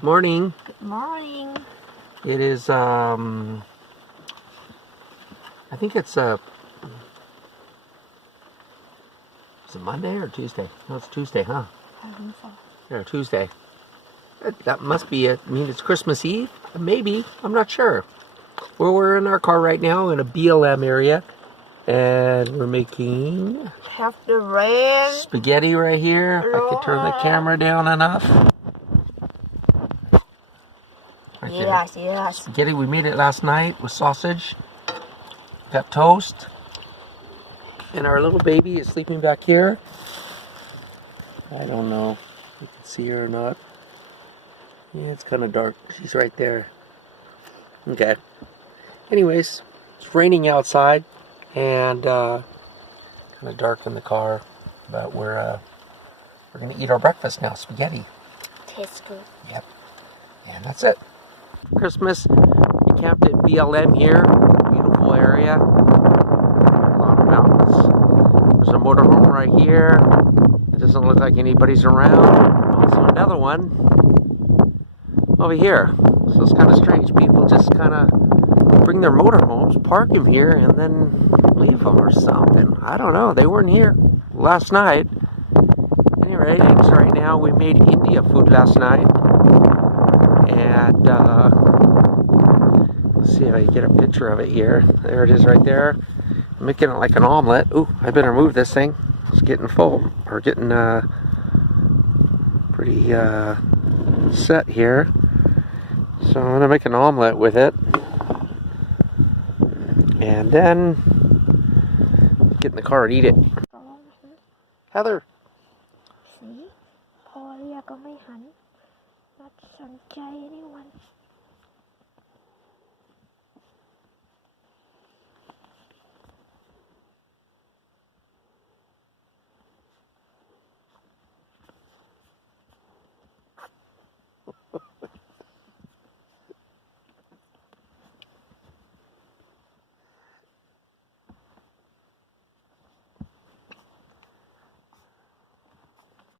Morning. Good morning. It is, I think it's, is it Monday or Tuesday? No, it's Tuesday, huh? I think so. Yeah, Tuesday. That must be it. I mean, it's Christmas Eve? Maybe. I'm not sure. Well, we're in our car right now in a BLM area. And we're making Have the rain. spaghetti right here. If I could turn the camera down enough. Right there. Yes. Spaghetti, we made it last night with sausage. Got toast. And our little baby is sleeping back here. I don't know if you can see her or not. Yeah, it's kind of dark. She's right there. Okay. Anyways, it's raining outside and kind of dark in the car. But we're going to eat our breakfast now, spaghetti. Tastes good. Yep. And that's it. Christmas, we camped at BLM here. Beautiful area. A lot of mountains. There's a motorhome right here. It doesn't look like anybody's around. Also another one over here. So it's kind of strange. People just kind of bring their motorhomes, park them here, and then leave them or something. I don't know. They weren't here last night. Anyway, eggs right now. We made India food last night. And let's see if I can get a picture of it here. There it is right there. I'm making it like an omelet. Ooh, I better move this thing. It's getting full, or getting pretty set here. So I'm gonna make an omelet with it, and then get in the car and eat it. Heather. สีพอเรียกก็ไม่หันไม่สนใจ anyone